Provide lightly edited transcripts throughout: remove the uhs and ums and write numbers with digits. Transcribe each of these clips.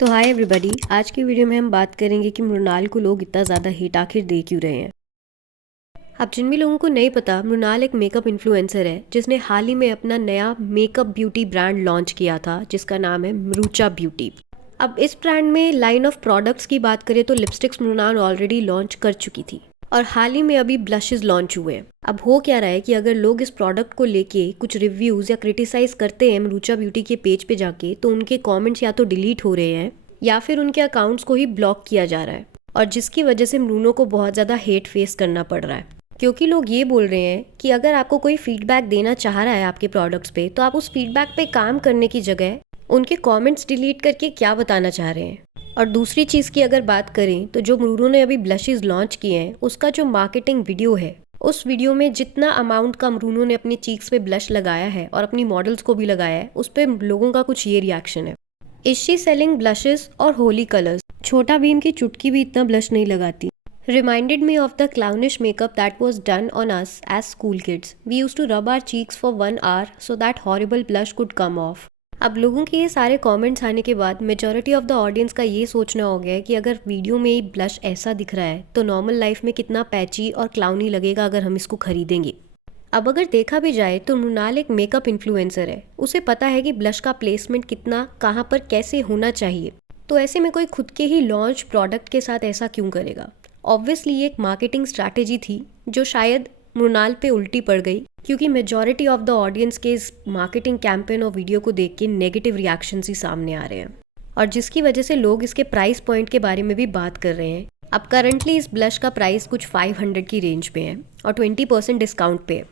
तो hi everybody, आज की वीडियो में हम बात करेंगे कि मृणाल को लोग इतना ज़्यादा हिट आखिर दे क्यों रहे हैं। अब जिन भी लोगों को नहीं पता, मृणाल एक मेकअप इन्फ्लुएंसर है जिसने हाल ही में अपना नया मेकअप ब्यूटी ब्रांड लॉन्च किया था जिसका नाम है मृचा ब्यूटी। अब इस ब्रांड में लाइन ऑफ प्रोडक्ट्स की बात करें तो लिपस्टिक्स मृणाल ऑलरेडी लॉन्च कर चुकी थी और हाल ही में अभी ब्लशेस लॉन्च हुए हैं। अब हो क्या रहा है कि अगर लोग इस प्रोडक्ट को लेके कुछ रिव्यूज़ या क्रिटिसाइज करते हैं मृचा ब्यूटी के पेज पे जाके, तो उनके कमेंट्स या तो डिलीट हो रहे हैं या फिर उनके अकाउंट्स को ही ब्लॉक किया जा रहा है, और जिसकी वजह से मृणो को बहुत ज़्यादा हेट फेस करना पड़ रहा है। क्योंकि लोग ये बोल रहे हैं कि अगर आपको कोई फीडबैक देना चाह रहा है आपके प्रोडक्ट्स पे, तो आप उस फीडबैक पे काम करने की जगह उनके कमेंट्स डिलीट करके क्या बताना चाह रहे हैं। और दूसरी चीज़ की अगर बात करें तो जो मृणो ने अभी ब्लशेस लॉन्च किए हैं उसका जो मार्केटिंग वीडियो है, उस वीडियो में जितना अमाउंट का मृणो ने अपनी चीक्स पे ब्लश लगाया है और अपनी मॉडल्स को भी लगाया है, उस पर लोगों का कुछ ये रिएक्शन है, इज शी सेलिंग ब्लशेस और होली कलर्स। छोटा भीम की चुटकी भी इतना ब्लश नहीं लगाती। Reminded me of the clownish makeup that was done on us as school kids. We used to rub our cheeks for 1 hour so that horrible blush could come off. अब लोगों के ये सारे कमेंट्स आने के बाद मेजॉरिटी ऑफ द ऑडियंस का ये सोचना हो गया है कि अगर वीडियो में ही ब्लश ऐसा दिख रहा है तो नॉर्मल लाइफ में कितना पैची और क्लाउनी लगेगा अगर हम इसको खरीदेंगे। अब अगर देखा भी जाए तो मृणाल एक मेकअप इन्फ्लुएंसर है, उसे पता है कि ब्लश का प्लेसमेंट कितना कहाँ पर कैसे होना चाहिए। तो ऐसे में कोई खुद के ही लॉन्च प्रोडक्ट के साथ ऐसा क्यों करेगा। ऑब्वियसली ये एक मार्केटिंग स्ट्रैटेजी थी जो शायद मृणाल पे उल्टी पड़ गई, क्योंकि मेजॉरिटी ऑफ द ऑडियंस के इस मार्केटिंग कैंपेन और वीडियो को देख के नेगेटिव रिएक्शंस ही सामने आ रहे हैं, और जिसकी वजह से लोग इसके प्राइस पॉइंट के बारे में भी बात कर रहे हैं। अब करंटली इस ब्लश का प्राइस कुछ 500 की रेंज पे है और 20% डिस्काउंट पे है।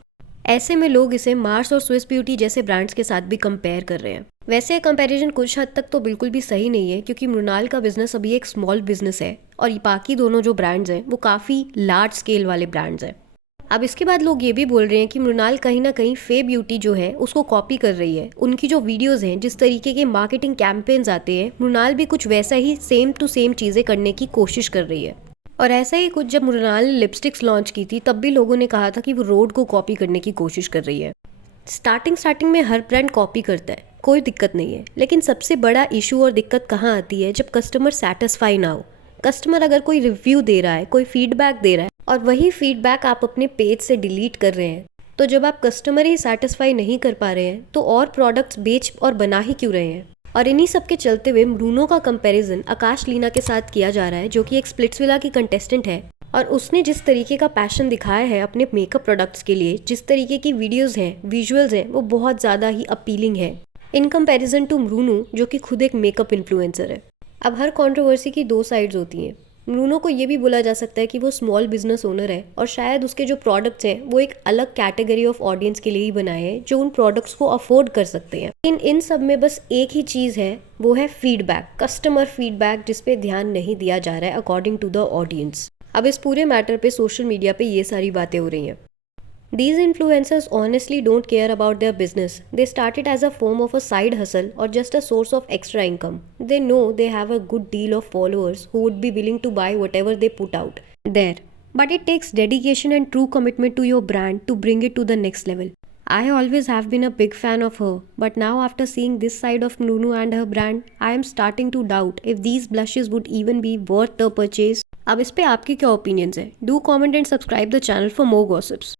ऐसे में लोग इसे मार्स और स्विस ब्यूटी जैसे ब्रांड्स के साथ भी कंपेयर कर रहे हैं। वैसे ये कंपैरिजन कुछ हद तक तो बिल्कुल भी सही नहीं है, क्योंकि मृणाल का बिजनेस अभी एक स्मॉल बिजनेस है और बाकी दोनों जो ब्रांड्स हैं वो काफ़ी लार्ज स्केल वाले ब्रांड्स हैं। अब इसके बाद लोग ये भी बोल रहे हैं कि मृणाल कहीं ना कहीं फे ब्यूटी जो है उसको कॉपी कर रही है। उनकी जो वीडियोस हैं, जिस तरीके के मार्केटिंग कैंपेन्स आते हैं, मृणाल भी कुछ वैसा ही सेम टू सेम चीज़ें करने की कोशिश कर रही है। और ऐसा ही कुछ जब मृणाल ने लिपस्टिक्स लॉन्च की थी तब भी लोगों ने कहा था कि वो रोड को कॉपी करने की कोशिश कर रही है। स्टार्टिंग में हर ब्रांड कॉपी करता है, कोई दिक्कत नहीं है, लेकिन सबसे बड़ा इशू और दिक्कत कहाँ आती है, जब कस्टमर सेटिस्फाई ना हो। कस्टमर अगर कोई रिव्यू दे रहा है, कोई फीडबैक दे रहा है और वही फीडबैक आप अपने पेज से डिलीट कर रहे हैं, तो जब आप कस्टमर ही सेटिस्फाई नहीं कर पा रहे हैं तो और प्रोडक्ट्स बेच और बना ही क्यों रहे हैं। और इन्हीं सब के चलते हुए मृणो का कंपैरिजन आकाश लीना के साथ किया जा रहा है, जो कि एक स्प्लिट्सविला की कंटेस्टेंट है, और उसने जिस तरीके का पैशन दिखाया है अपने मेकअप प्रोडक्ट्स के लिए, जिस तरीके की वीडियोस हैं, विजुअल्स हैं, वो बहुत ज़्यादा ही अपीलिंग है इन कंपैरिजन टू मृणो, जो कि खुद एक मेकअप इन्फ्लुएंसर है। अब हर कंट्रोवर्सी की दो साइड्स होती हैं। मृणो को ये भी बोला जा सकता है कि वो स्मॉल बिजनेस ओनर है और शायद उसके जो प्रोडक्ट्स हैं वो एक अलग कैटेगरी ऑफ ऑडियंस के लिए ही बनाए हैं, जो उन प्रोडक्ट्स को अफोर्ड कर सकते हैं। इन सब में बस एक ही चीज़ है, वो है फीडबैक, कस्टमर फीडबैक, जिस पे ध्यान नहीं दिया जा रहा है अकॉर्डिंग टू द ऑडियंस। अब इस पूरे मैटर पे सोशल मीडिया पे ये सारी बातें हो रही हैं। These influencers honestly don't care about their business. They started as a form of a side hustle or just a source of extra income. They know they have a good deal of followers who would be willing to buy whatever they put out there. But it takes dedication and true commitment to your brand to bring it to the next level. I always have been a big fan of her, but now after seeing this side of Nunu and her brand, I am starting to doubt if these blushes would even be worth the purchase. अब इस पे आपके क्या opinions हैं? Do comment and subscribe the channel for more gossips.